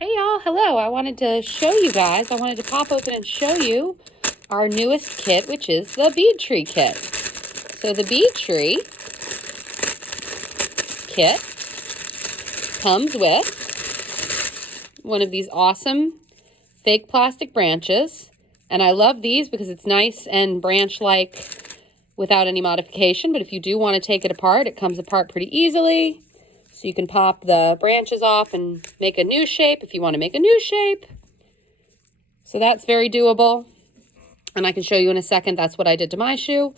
Hey y'all, hello. I wanted to show you guys, I wanted to pop open and show you our newest kit, which is the bead tree kit. So the bead tree kit comes with one of these awesome fake plastic branches. And I love these because it's nice and branch-like without any modification. But if you do want to take it apart, it comes apart pretty easily. So you can pop the branches off and make a new shape if you want to make a new shape. So that's very doable. And I can show you in a second, that's what I did to my shoe.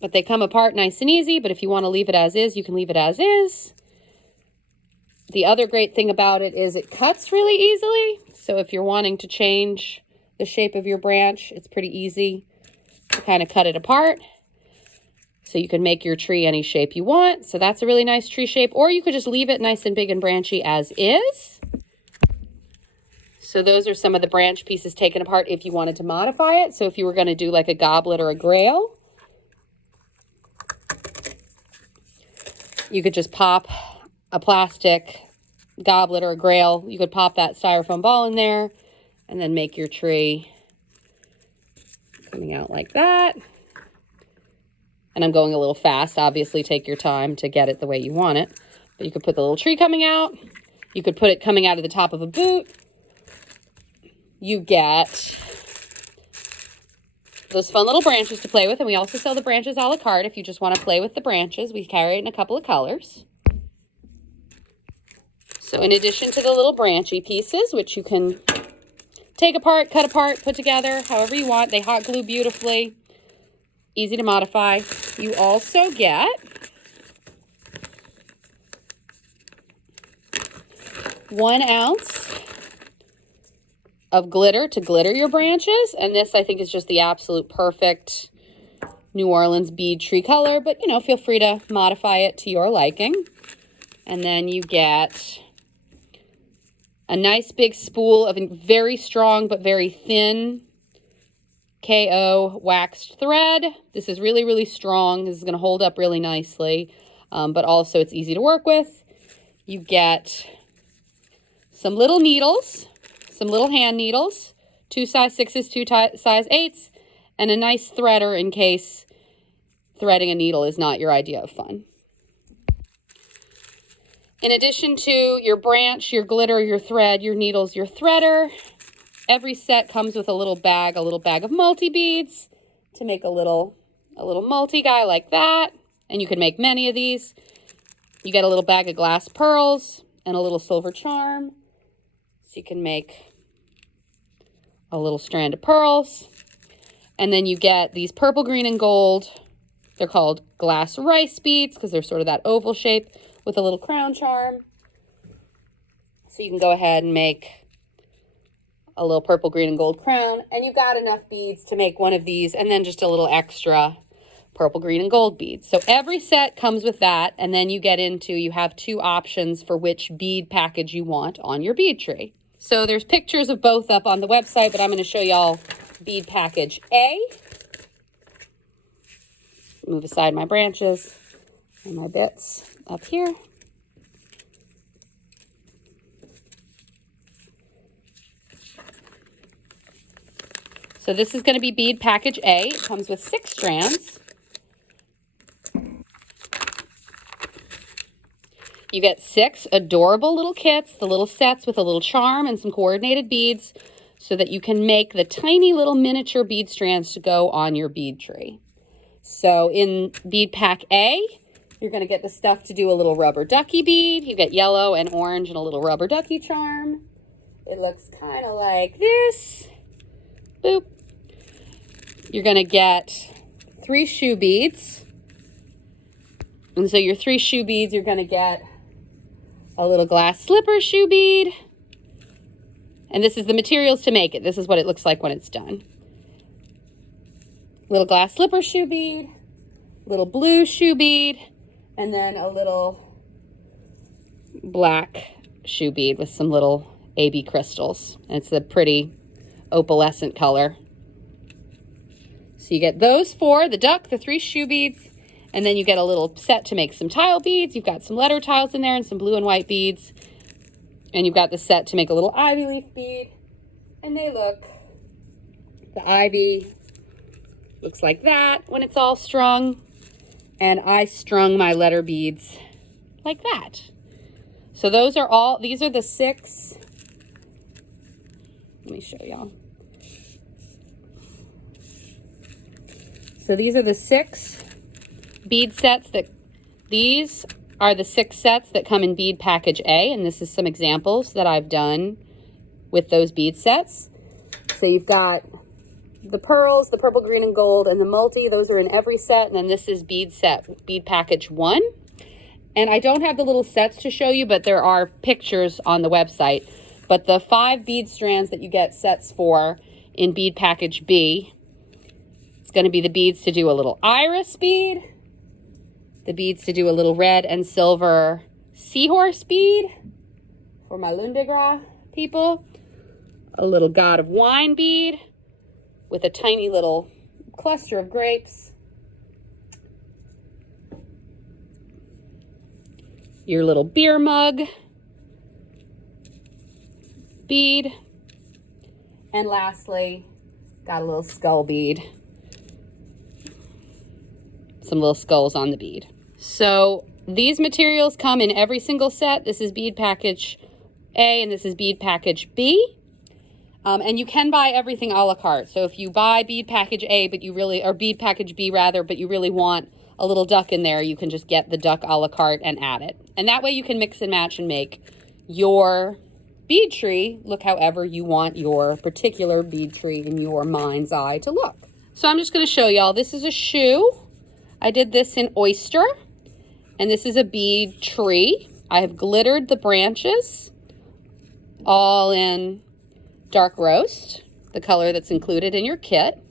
But they come apart nice and easy, but if you want to leave it as is, you can leave it as is. The other great thing about it is it cuts really easily. So if you're wanting to change the shape of your branch, it's pretty easy to kind of cut it apart. So you can make your tree any shape you want. So that's a really nice tree shape. Or you could just leave it nice and big and branchy as is. So those are some of the branch pieces taken apart if you wanted to modify it. So if you were going to do like a goblet or a grail, you could just pop a plastic goblet or a grail. You could pop that styrofoam ball in there and then make your tree coming out like that. And I'm going a little fast. Obviously, take your time to get it the way you want it. But you could put the little tree coming out. You could put it coming out of the top of a boot. You get those fun little branches to play with. And we also sell the branches a la carte if you just want to play with the branches. We carry it in a couple of colors. So in addition to the little branchy pieces, which you can take apart, cut apart, put together, however you want. They hot glue beautifully. Easy to modify. You also get one ounce of glitter to glitter your branches. And this, I think, is just the absolute perfect New Orleans bead tree color. But, you know, feel free to modify it to your liking. And then you get a nice big spool of very strong but very thin KO waxed thread. This is really, really strong. This is going to hold up really nicely, but also it's easy to work with. You get some little needles, some little hand needles, 2 size 6s, 2 size 8s, and a nice threader in case threading a needle is not your idea of fun. In addition to your branch, your glitter, your thread, your needles, your threader, every set comes with a little bag of multi-beads to make a little multi guy like that. And you can make many of these. You get a little bag of glass pearls and a little silver charm. So you can make a little strand of pearls. And then you get these purple, green, and gold. They're called glass rice beads because they're sort of that oval shape with a little crown charm. So you can go ahead and make a little purple, green, and gold crown, and you've got enough beads to make one of these, and then just a little extra purple, green, and gold beads. So every set comes with that, and then you have 2 options for which bead package you want on your bead tree. So there's pictures of both up on the website, but I'm going to show y'all bead package A. Move aside my branches and my bits up here. So this is going to be bead package A. It comes with 6 strands. You get 6 adorable little kits, the little sets with a little charm and some coordinated beads so that you can make the tiny little miniature bead strands to go on your bead tree. So in bead pack A, you're going to get the stuff to do a little rubber ducky bead. You get yellow and orange and a little rubber ducky charm. It looks kind of like this. Boop. You're going to get 3 shoe beads. And so your 3 shoe beads, you're going to get a little glass slipper shoe bead. And this is the materials to make it. This is what it looks like when it's done. Little glass slipper shoe bead, little blue shoe bead, and then a little black shoe bead with some little AB crystals. And it's a pretty opalescent color. So you get those 4, the duck, the 3 shoe beads, and then you get a little set to make some tile beads. You've got some letter tiles in there and some blue and white beads. And you've got the set to make a little ivy leaf bead. And they look, the ivy looks like that when it's all strung. And I strung my letter beads like that. So those are all, these are the 6. Let me show y'all. So these are the 6 bead sets that, these are the 6 sets that come in bead package A, and this is some examples that I've done with those bead sets. So you've got the pearls, the purple, green, and gold, and the multi. Those are in every set, and then this is bead set, bead package 1. And I don't have the little sets to show you, but there are pictures on the website. But the 5 bead strands that you get sets for in bead package B, it's going to be the beads to do a little iris bead, the beads to do a little red and silver seahorse bead for my Lundigra people, a little God of Wine bead with a tiny little cluster of grapes, your little beer mug bead, and lastly, got a little skull bead. Some little skulls on the bead. So these materials come in every single set. This is bead package A and this is bead package B. And you can buy everything a la carte. So if you buy bead package A, but you really, or bead package B rather, but you really want a little duck in there, you can just get the duck a la carte and add it. And that way you can mix and match and make your bead tree look however you want your particular bead tree in your mind's eye to look. So I'm just going to show y'all. This is a shoe. I did this in oyster, and this is a bead tree. I have glittered the branches all in dark roast, the color that's included in your kit.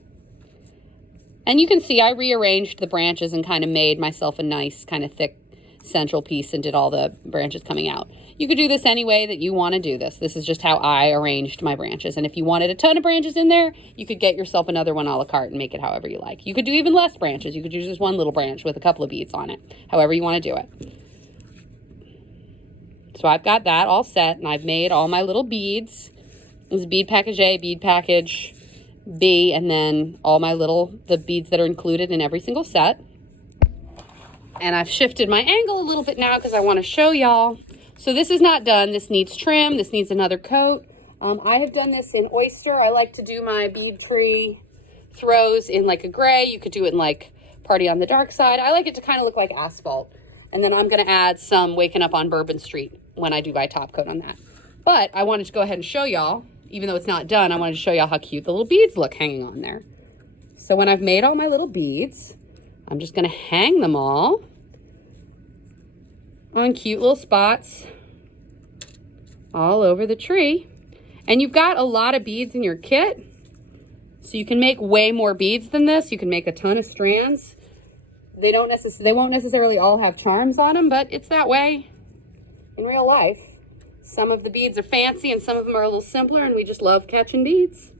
And you can see I rearranged the branches and kind of made myself a nice kind of thick central piece and did all the branches coming out. You could do this any way that you want to do this. This is just how I arranged my branches. And if you wanted a ton of branches in there, you could get yourself another one a la carte and make it however you like. You could do even less branches. You could use just one little branch with a couple of beads on it, however you want to do it. So I've got that all set, and I've made all my little beads. This is bead package A, bead package B, and then all my the beads that are included in every single set. And I've shifted my angle a little bit now because I want to show y'all. So this is not done. This needs trim. This needs another coat. I have done this in oyster. I like to do my bead tree throws in like a gray. You could do it in like Party on the Dark Side. I like it to kind of look like asphalt. And then I'm going to add some Waking Up on Bourbon Street when I do my top coat on that. But I wanted to go ahead and show y'all, even though it's not done, I wanted to show y'all how cute the little beads look hanging on there. So when I've made all my little beads, I'm just going to hang them all on cute little spots all over the tree. And you've got a lot of beads in your kit, so you can make way more beads than this. You can make a ton of strands. They won't necessarily all have charms on them, but it's that way in real life. Some of the beads are fancy and some of them are a little simpler, and we just love catching beads.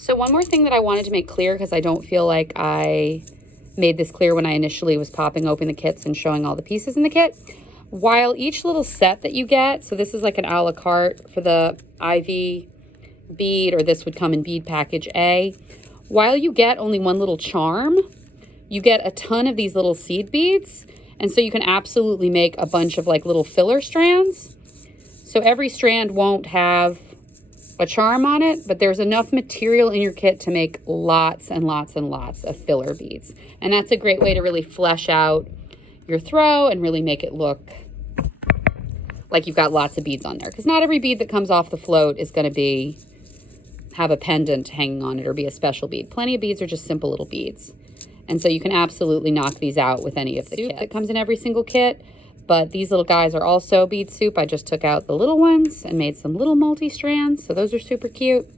So one more thing that I wanted to make clear, because I don't feel like I made this clear when I initially was popping open the kits and showing all the pieces in the kit. While each little set that you get, so this is like an a la carte for the Ivy bead, or this would come in bead package A. While you get only one little charm, you get a ton of these little seed beads. And so you can absolutely make a bunch of like little filler strands. So every strand won't have a charm on it, but there's enough material in your kit to make lots and lots and lots of filler beads. And that's a great way to really flesh out your throw and really make it look like you've got lots of beads on there. Because not every bead that comes off the float is going to have a pendant hanging on it or be a special bead. Plenty of beads are just simple little beads. And so you can absolutely knock these out with any of the soup that comes in every single kit. But these little guys are also bead soup. I just took out the little ones and made some little multi-strands. So those are super cute.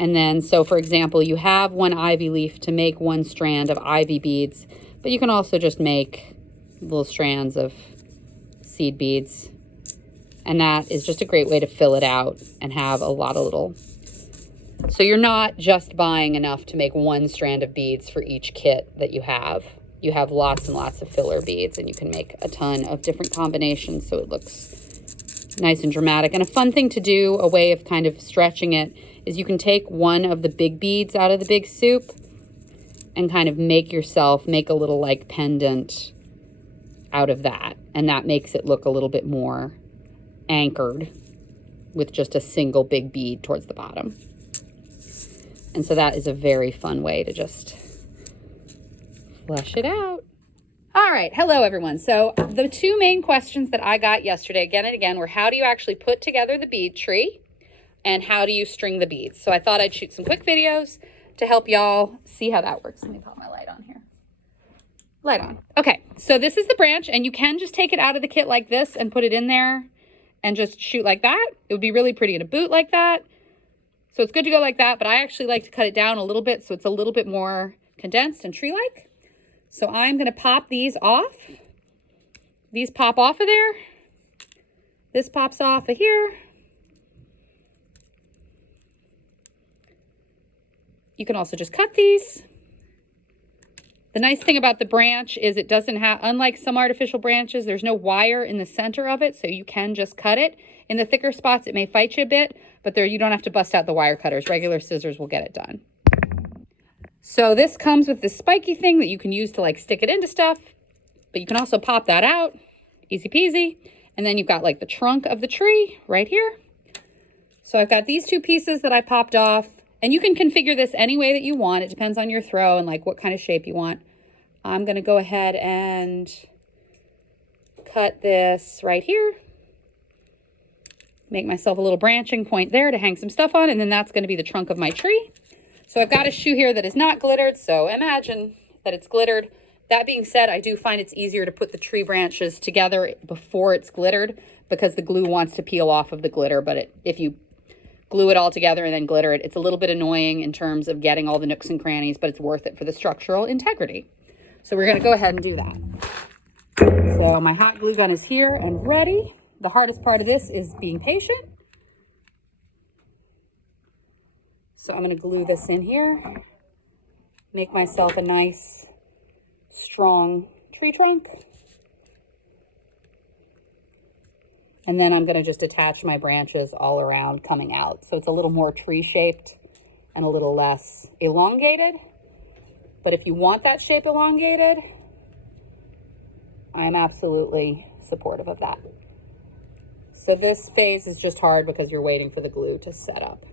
And then, so for example, you have one ivy leaf to make one strand of ivy beads, but you can also just make little strands of seed beads. And that is just a great way to fill it out and have a lot of little. So you're not just buying enough to make one strand of beads for each kit that you have. You have lots and lots of filler beads, and you can make a ton of different combinations so it looks nice and dramatic. And a fun thing to do, a way of kind of stretching it, is you can take one of the big beads out of the big soup and kind of make a little like pendant out of that. And that makes it look a little bit more anchored with just a single big bead towards the bottom. And so that is a very fun way to just flesh it out. All right, hello everyone. So the two main questions that I got yesterday again and again were, how do you actually put together the bead tree and how do you string the beads? So I thought I'd shoot some quick videos to help y'all see how that works. Let me pop my light on here. Light on. Okay, so this is the branch, and you can just take it out of the kit like this and put it in there and just shoot like that. It would be really pretty in a boot like that. So it's good to go like that, but I actually like to cut it down a little bit so it's a little bit more condensed and tree-like. So I'm going to pop these off. These pop off of there. This pops off of here. You can also just cut these. The nice thing about the branch is it doesn't have, unlike some artificial branches, there's no wire in the center of it, so you can just cut it. In the thicker spots, it may fight you a bit, but there you don't have to bust out the wire cutters. Regular scissors will get it done. So this comes with this spiky thing that you can use to like stick it into stuff, but you can also pop that out, easy peasy. And then you've got like the trunk of the tree right here. So I've got these two pieces that I popped off, and you can configure this any way that you want. It depends on your throw and like what kind of shape you want. I'm gonna go ahead and cut this right here. Make myself a little branching point there to hang some stuff on, and then that's gonna be the trunk of my tree. So I've got a shoe here that is not glittered, so imagine that it's glittered. That being said, I do find it's easier to put the tree branches together before it's glittered because the glue wants to peel off of the glitter, but if you glue it all together and then glitter it, it's a little bit annoying in terms of getting all the nooks and crannies, but it's worth it for the structural integrity. So we're gonna go ahead and do that. So my hot glue gun is here and ready. The hardest part of this is being patient. So I'm going to glue this in here, make myself a nice, strong tree trunk. And then I'm going to just attach my branches all around coming out. So it's a little more tree-shaped and a little less elongated. But if you want that shape elongated, I'm absolutely supportive of that. So this phase is just hard because you're waiting for the glue to set up.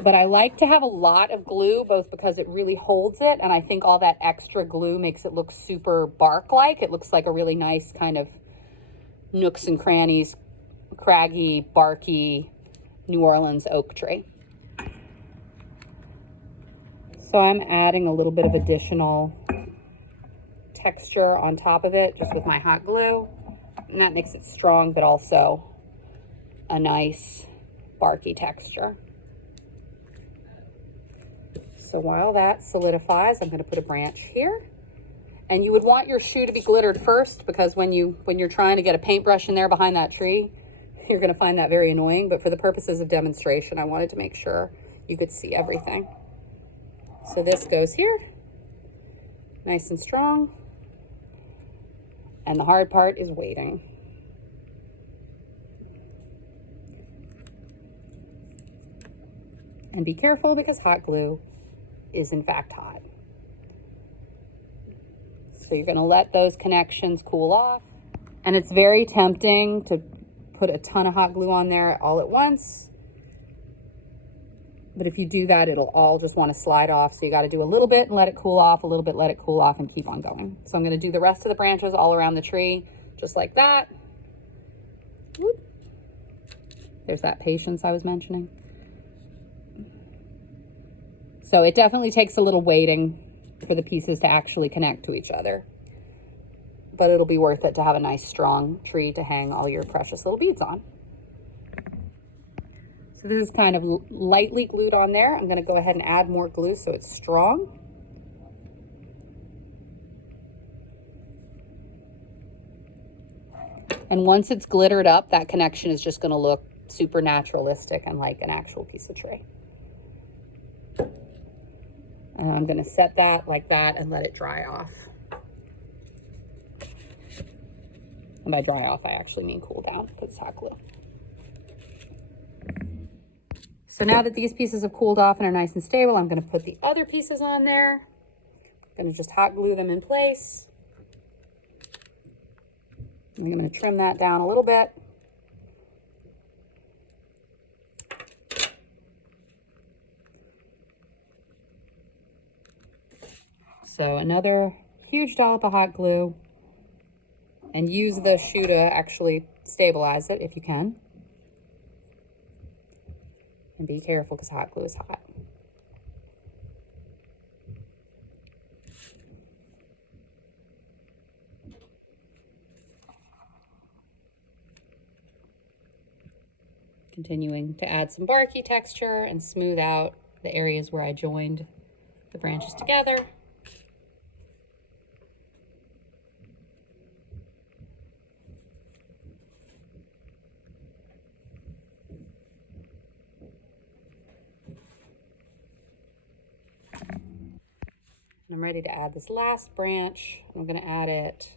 But I like to have a lot of glue, both because it really holds it, and I think all that extra glue makes it look super bark-like. It looks like a really nice kind of nooks and crannies, craggy, barky New Orleans oak tree. So I'm adding a little bit of additional texture on top of it, just with my hot glue. And that makes it strong, but also a nice barky texture. So while that solidifies, I'm going to put a branch here. And you would want your shoe to be glittered first, because when you're trying to get a paintbrush in there behind that tree, you're going to find that very annoying, but for the purposes of demonstration, I wanted to make sure you could see everything. So this goes here, nice and strong. And the hard part is waiting. And be careful because hot glue is in fact hot. So you're going to let those connections cool off. And it's very tempting to put a ton of hot glue on there all at once. But if you do that, it'll all just want to slide off. So you got to do a little bit and let it cool off, a little bit, let it cool off, and keep on going. So I'm going to do the rest of the branches all around the tree, just like that. Whoop. There's that patience I was mentioning. So it definitely takes a little waiting for the pieces to actually connect to each other. But it'll be worth it to have a nice strong tree to hang all your precious little beads on. So this is kind of lightly glued on there. I'm going to go ahead and add more glue so it's strong. And once it's glittered up, that connection is just going to look super naturalistic and like an actual piece of tree. And I'm going to set that like that and let it dry off. And by dry off, I actually mean cool down because it's hot glue. So now that these pieces have cooled off and are nice and stable, I'm going to put the other pieces on there. I'm going to just hot glue them in place. I'm going to trim that down a little bit. So another huge dollop of hot glue, and use the shoe to actually stabilize it if you can. And be careful because hot glue is hot. Continuing to add some barky texture and smooth out the areas where I joined the branches together. And I'm ready to add this last branch. I'm going to add it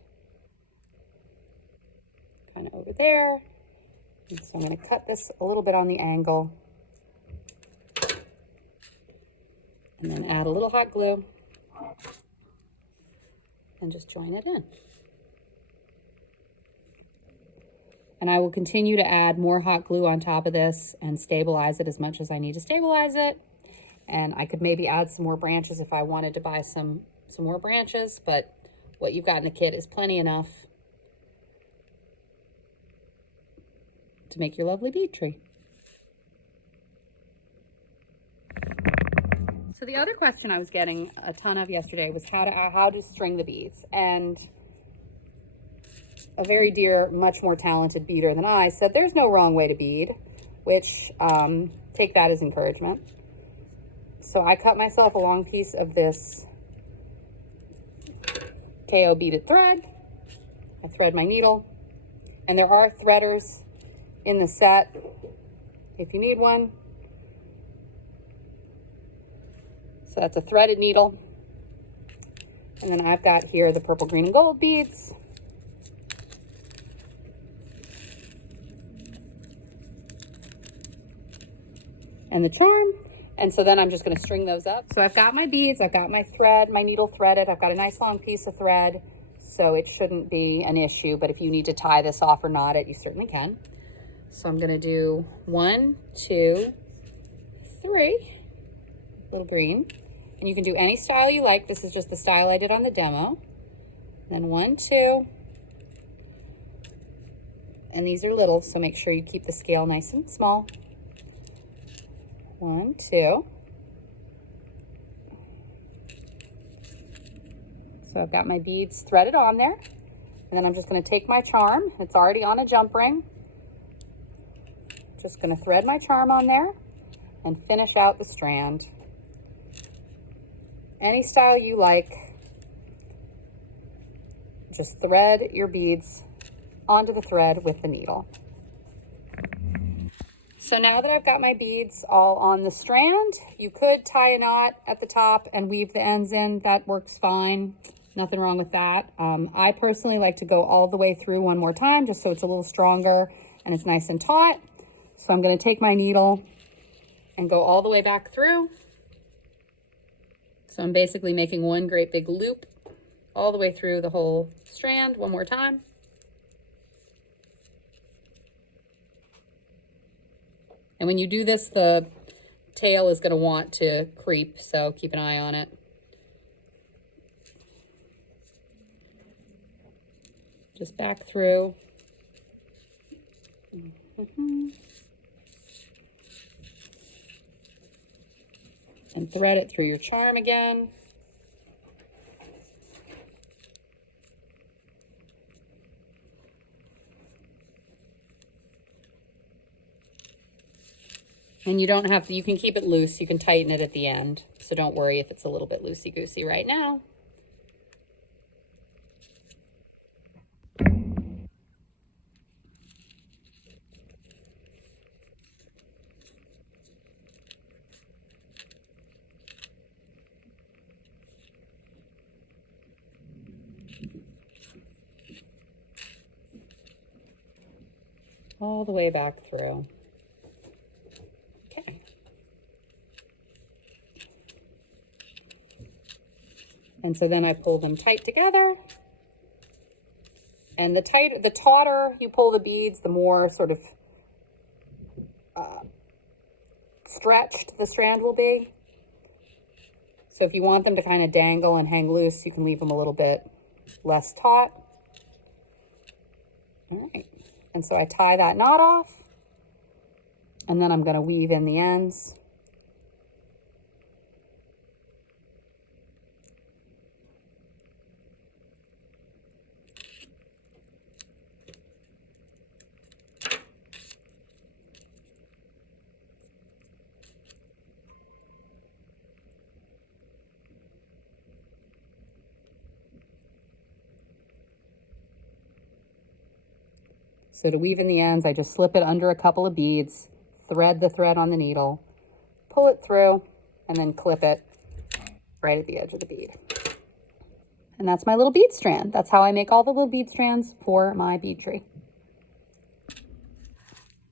kind of over there. And so I'm going to cut this a little bit on the angle. And then add a little hot glue. And just join it in. And I will continue to add more hot glue on top of this and stabilize it as much as I need to stabilize it. And I could maybe add some more branches if I wanted to buy some more branches, but what you've got in the kit is plenty enough to make your lovely bead tree. So the other question I was getting a ton of yesterday was how to string the beads. And a very dear, much more talented beader than I said, there's no wrong way to bead, which take that as encouragement. So I cut myself a long piece of this KO beaded thread. I thread my needle, and there are threaders in the set if you need one. So that's a threaded needle. And then I've got here the purple, green, and gold beads. And the charm. And so then I'm just going to string those up. So I've got my beads, I've got my thread, my needle threaded. I've got a nice long piece of thread, so it shouldn't be an issue. But if you need to tie this off or knot it, you certainly can. So I'm going to do 1, 2, 3, little green. And you can do any style you like. This is just the style I did on the demo. Then 1, 2. And these are little, so make sure you keep the scale nice and small. 1, 2. So I've got my beads threaded on there. And then I'm just going to take my charm. It's already on a jump ring. Just going to thread my charm on there and finish out the strand. Any style you like. Just thread your beads onto the thread with the needle. So now that I've got my beads all on the strand, you could tie a knot at the top and weave the ends in. That works fine. Nothing wrong with that. I personally like to go all the way through one more time just so it's a little stronger and it's nice and taut. So I'm going to take my needle and go all the way back through. So I'm basically making one great big loop all the way through the whole strand one more time. And when you do this, the tail is going to want to creep, so keep an eye on it. Just back through. And thread it through your charm again. And you don't have to, you can keep it loose. You can tighten it at the end. So don't worry if it's a little bit loosey-goosey right now. All the way back through. Okay. And so then I pull them tight together. And the tauter you pull the beads, the more sort of stretched the strand will be. So if you want them to kind of dangle and hang loose, you can leave them a little bit less taut. All right. And so I tie that knot off, and then I'm going to weave in the ends. So to weave in the ends, I just slip it under a couple of beads, thread the thread on the needle, pull it through, and then clip it right at the edge of the bead. And that's my little bead strand. That's how I make all the little bead strands for my bead tree.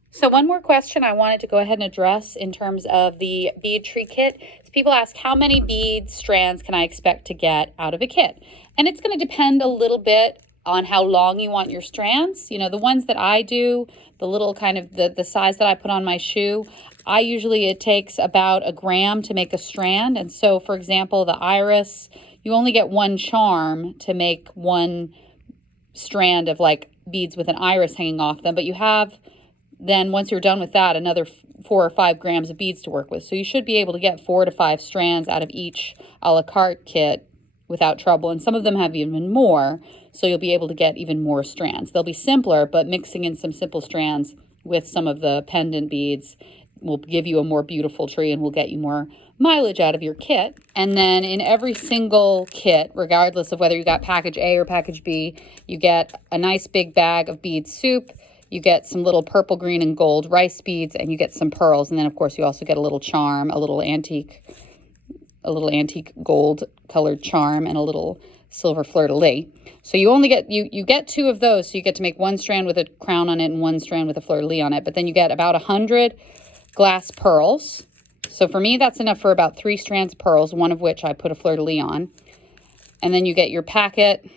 So one more question I wanted to go ahead and address in terms of the bead tree kit is people ask, how many bead strands can I expect to get out of a kit? And it's going to depend a little bit on how long you want your strands. You know, the ones that I do, the little kind of the size that I put on my shoe, it takes about 1 gram to make a strand. And so, for example, the iris, you only get 1 charm to make 1 strand of like beads with an iris hanging off them. But you have then, once you're done with that, another 4 or 5 grams of beads to work with. So you should be able to get 4 to 5 strands out of each a la carte kit without trouble. And some of them have even more, so you'll be able to get even more strands. They'll be simpler, but mixing in some simple strands with some of the pendant beads will give you a more beautiful tree and will get you more mileage out of your kit. And then in every single kit, regardless of whether you got package A or package B, you get a nice big bag of bead soup. You get some little purple, green, and gold rice beads, and you get some pearls. And then, of course, you also get a little charm, a little antique gold colored charm, and a little silver fleur-de-lis. So you only get, you get 2 of those. So you get to make 1 strand with a crown on it and 1 strand with a fleur-de-lis on it. But then you get about 100 glass pearls. So for me, that's enough for about 3 strands of pearls, one of which I put a fleur-de-lis on. And then you get your packet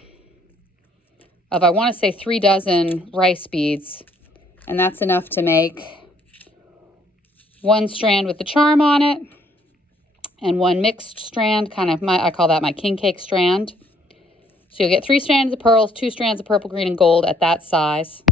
of, I want to say 3 dozen rice beads, and that's enough to make 1 strand with the charm on it and 1 mixed strand, I call that my king cake strand. So you'll get 3 strands of pearls, 2 strands of purple, green, and gold at that size.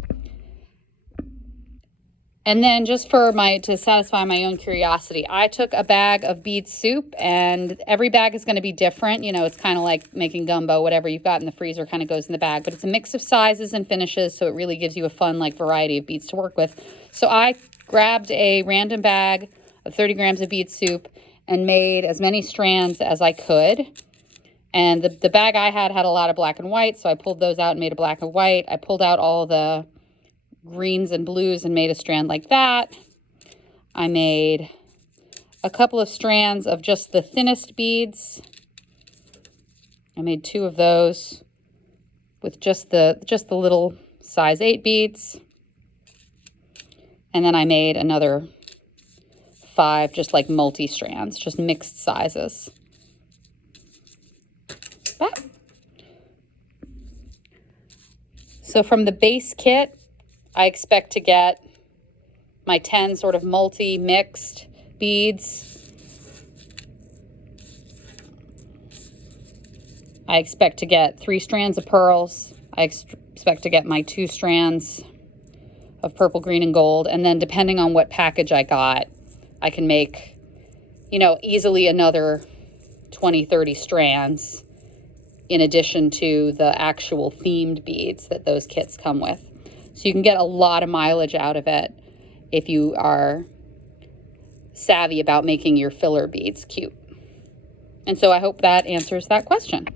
And then just to satisfy my own curiosity, I took a bag of bead soup, and every bag is going to be different. You know, it's kind of like making gumbo. Whatever you've got in the freezer kind of goes in the bag, but it's a mix of sizes and finishes, so it really gives you a fun variety of beads to work with. So I grabbed a random bag of 30 grams of bead soup and made as many strands as I could. And the bag I had a lot of black and white, so I pulled those out and made a black and white. I pulled out all the greens and blues and made a strand like that. I made a couple of strands of just the thinnest beads. I made 2 of those with just the little size 8 beads. And then I made another 5 just like multi-strands, just mixed sizes. But, so from the base kit, I expect to get my 10 sort of multi-mixed beads. I expect to get 3 strands of pearls. I expect to get my 2 strands of purple, green, and gold. And then depending on what package I got, I can make, you know, easily another 20, 30 strands in addition to the actual themed beads that those kits come with. So you can get a lot of mileage out of it if you are savvy about making your filler beads cute. And so I hope that answers that question.